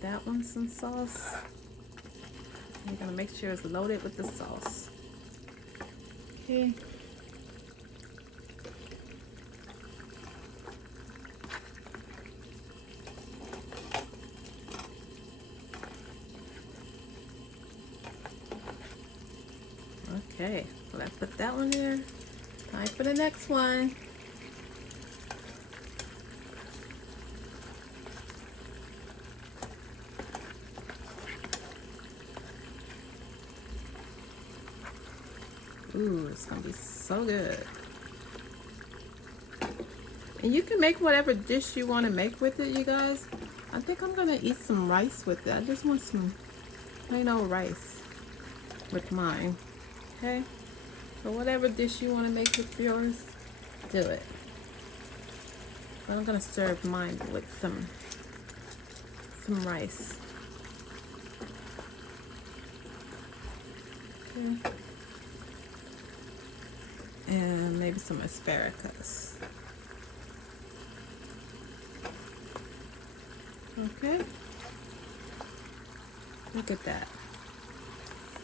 that one some sauce. You're gonna make sure it's loaded with the sauce. Okay. Okay, well, I put that one there. Time for the next one. Ooh, it's gonna be so good. And you can make whatever dish you want to make with it, you guys. I think I'm gonna eat some rice with it. I just want some plain old rice with mine. Okay? So whatever dish you want to make with yours, do it. But I'm gonna serve mine with some rice. Okay. And maybe some asparagus. Okay. Look at that.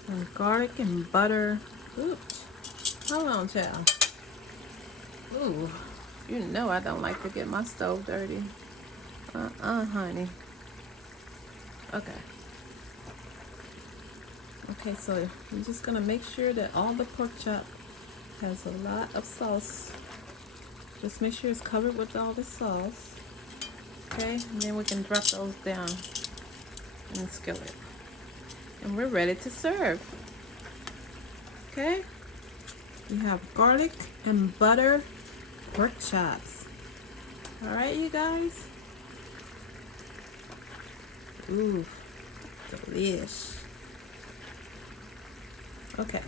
Some garlic and butter. Oops. Hold on, child. Ooh. You know I don't like to get my stove dirty. Honey. Okay. Okay, so I'm just gonna make sure that all the pork chop has a lot of sauce. Just make sure it's covered with all the sauce. Okay, and then we can drop those down in the skillet. And we're ready to serve. Okay, we have garlic and butter pork chops. Alright, you guys. Ooh, delish. Okay.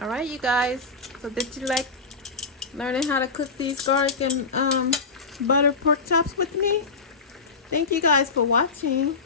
Alright, you guys. So did you like learning how to cook these garlic and butter pork chops with me? Thank you guys for watching.